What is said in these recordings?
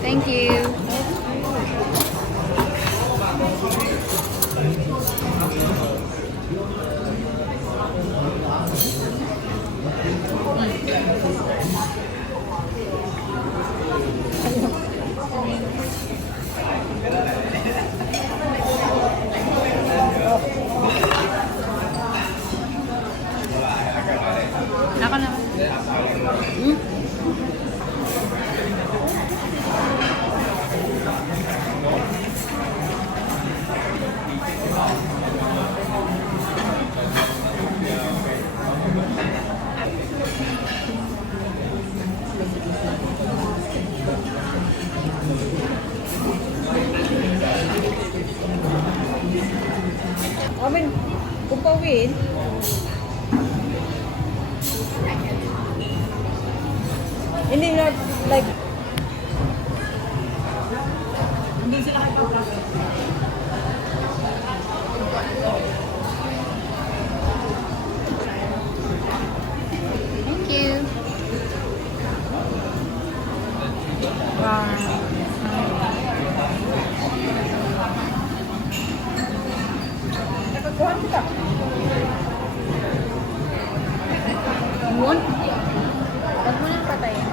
Thank you. Ako na. Amin, kung pauwiin, hindi na, like, hindi sila kayo pag-vlog. Thank you. Wow. Nakakuhan kita. Yun? Huwag mo nang patayin.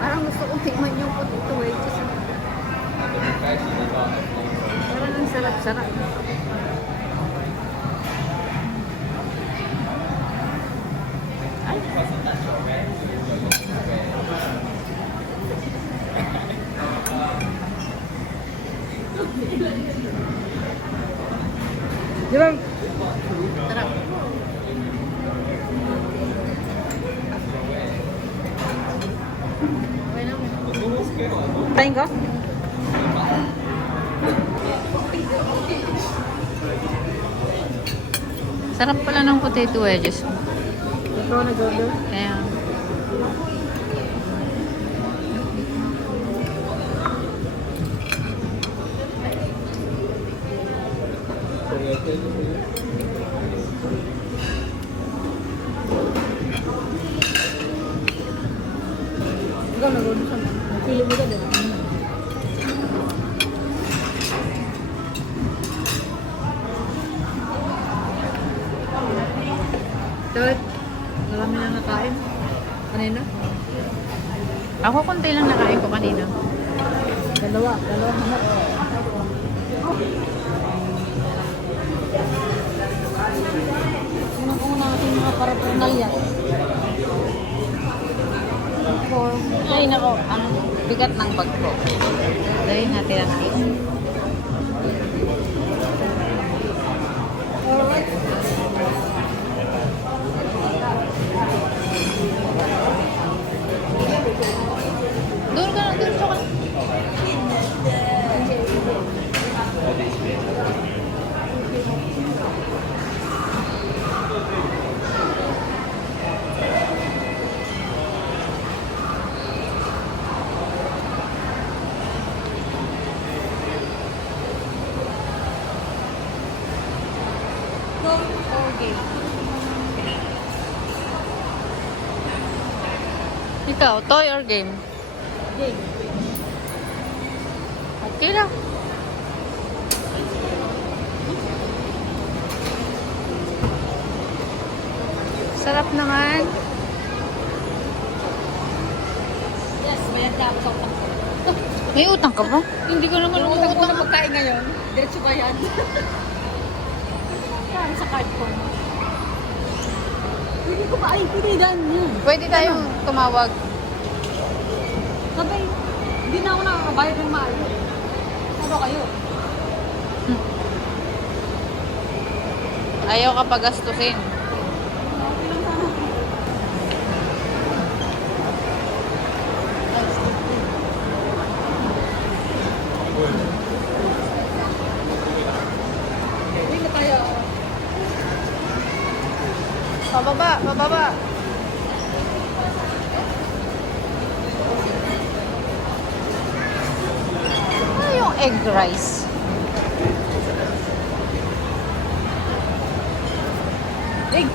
Parang gusto kong tingnan yung potato wedges. Parang ang sarap-sarap. Ay. Di ba? Sarap. Okay lang. Tayin ko? Sarap pala ng potato wedges. Ito nag-order. Kaya... Ikaw nag-order siya. Nagpili mo ka din. Dot. Marami na nakain. Kanina? Ako konti lang nakain ko kanina. Dalawa hanap. Unang-una ating mga paraphernalia. Ay, nako. Ang bigat ng bag ko. Dahil natin ang cake. Alright. Doon ka na, doon ka na. Okay. Ikaw, toy or game? Game. Okay lang. Sarap naman. Yes, bayad na ako sa utang ko. May utang ka ba? Hindi ko naman Yung utang ko utang. na pagkain ngayon, diretso bayad. Saan sa card ko? Hindi ko maintindihan yun. Pwede tayong tumawag. Sabay, hindi na ako nakakabayad ng maayos. Ano kayo? Ayaw ka pagastusin. Okay lang sana. Uwi na tayo. Pababa, pababa. Ano yung egg rice? Egg.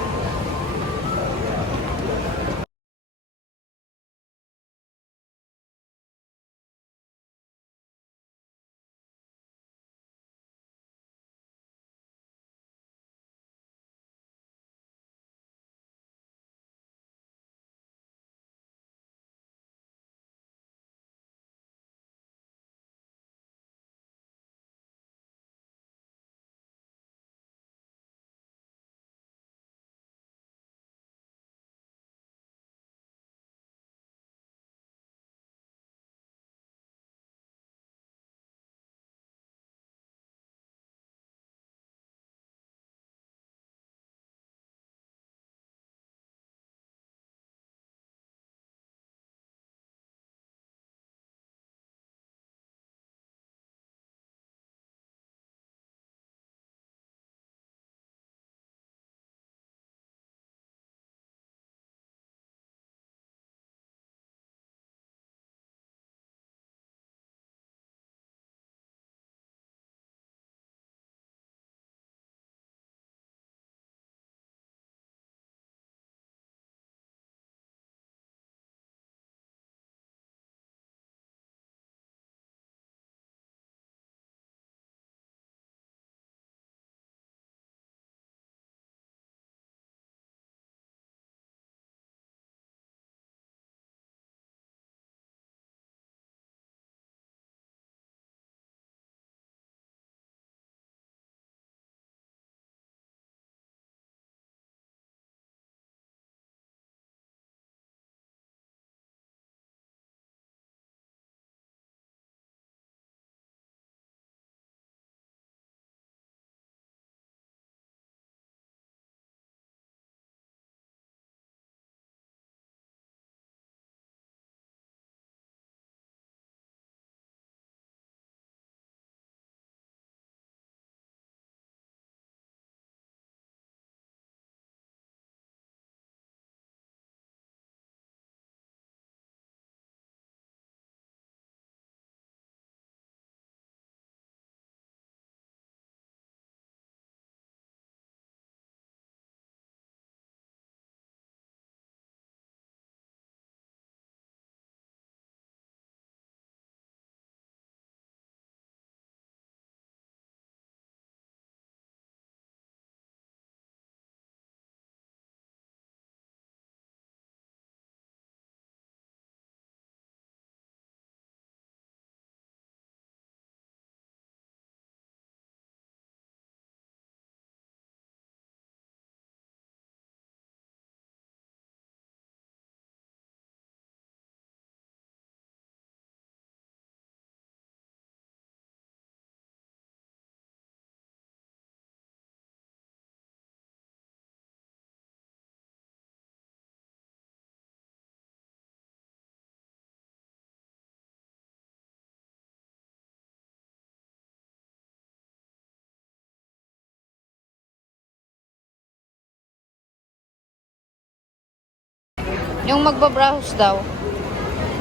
Yung magbabrowse daw.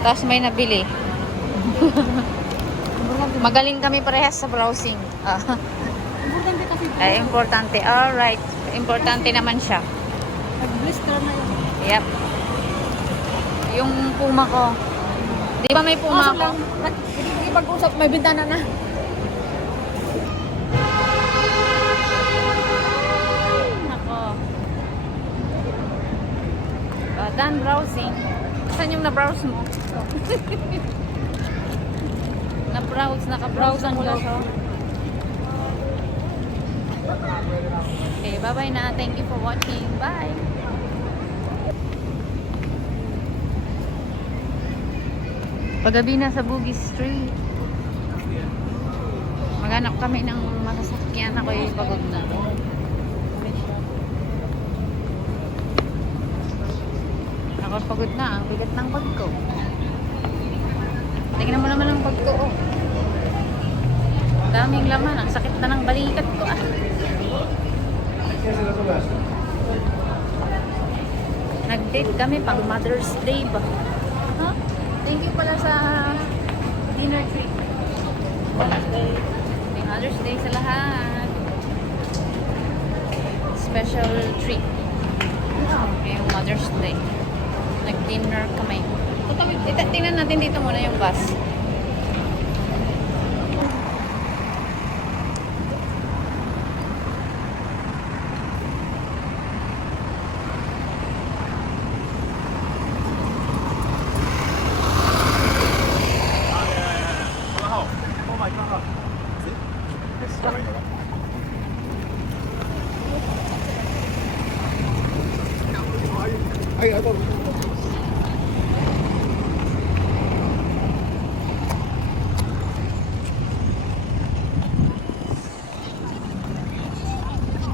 Tapos may nabili. Magaling kami parehas sa browsing. Importante kasi po. Ay, importante. Alright. Importante naman siya. Nag-blister na yun. Yep. Yung puma ko. Di ba may puma Kaso ko? lang, hindi pag-usap, may bintana na. Nako. Done browsing. Saan yung na-browse mo? Na-browse, naka-browse ang Wala siya. Okay, bye-bye na. Thank you for watching. Bye! Pagabi na sa Bugis Street. Maghanap kami ng masasakyan. Ako'y pagod na. Ako pagod na. Ang bigat ng bag ko. Tingnan mo naman ang bag ko. Oh. Daming laman. Ang sakit na ng balikat ko. Ah. Nag-date kami pang Mother's Day ba? Huh? Thank you pala sa dinner treat. Happy Mother's Day sa lahat. Special treat. Ngayong Mother's Day. Nag-dinner kami. Tingnan natin dito muna yung bus.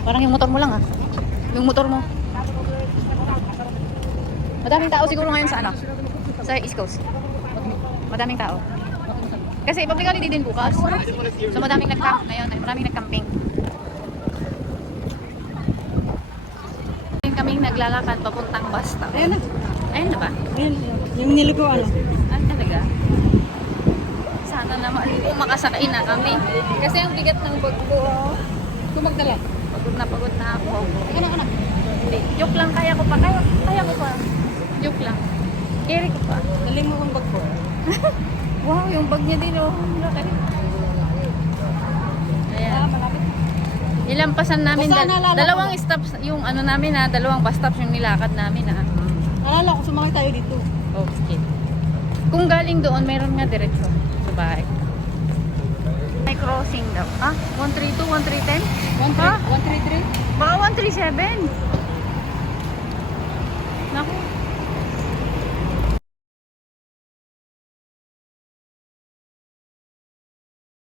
Parang yung motor mo lang ah. Yung motor mo. Madaming tao siguro ngayon sa ano? Sa East Coast. Madaming tao. Kasi public holiday din bukas. So madaming nag-camp ngayon. Maraming nag-camping. Kaming naglalakad papuntang bus stop. Ayan na. Ayun na ba? Ayan. Yung niliguan. Ah, talaga? Sana naman makasakay na kami. Kasi ang bigat ng bag ko. Kumagdala. Pagod na ako. Anak. Hindi. Joke lang, kaya ko pa. Kaya ko pa. Joke lang. Carry ko pa. Dali mo ang bag ko. Wow, yung bag niya din oh. Laki. Ayan. Malapit. Ilampasan namin. Basta naalala ko. Dalawang stops yung ano namin ha. Dalawang bus stops yung nilakad namin ha. Alala ko, sumakay tayo dito. Okay. Kung galing doon, mayroon nga diretso sa bahay. May crossing daw. Ah, 132, 131? 133? Baka 137. Naku.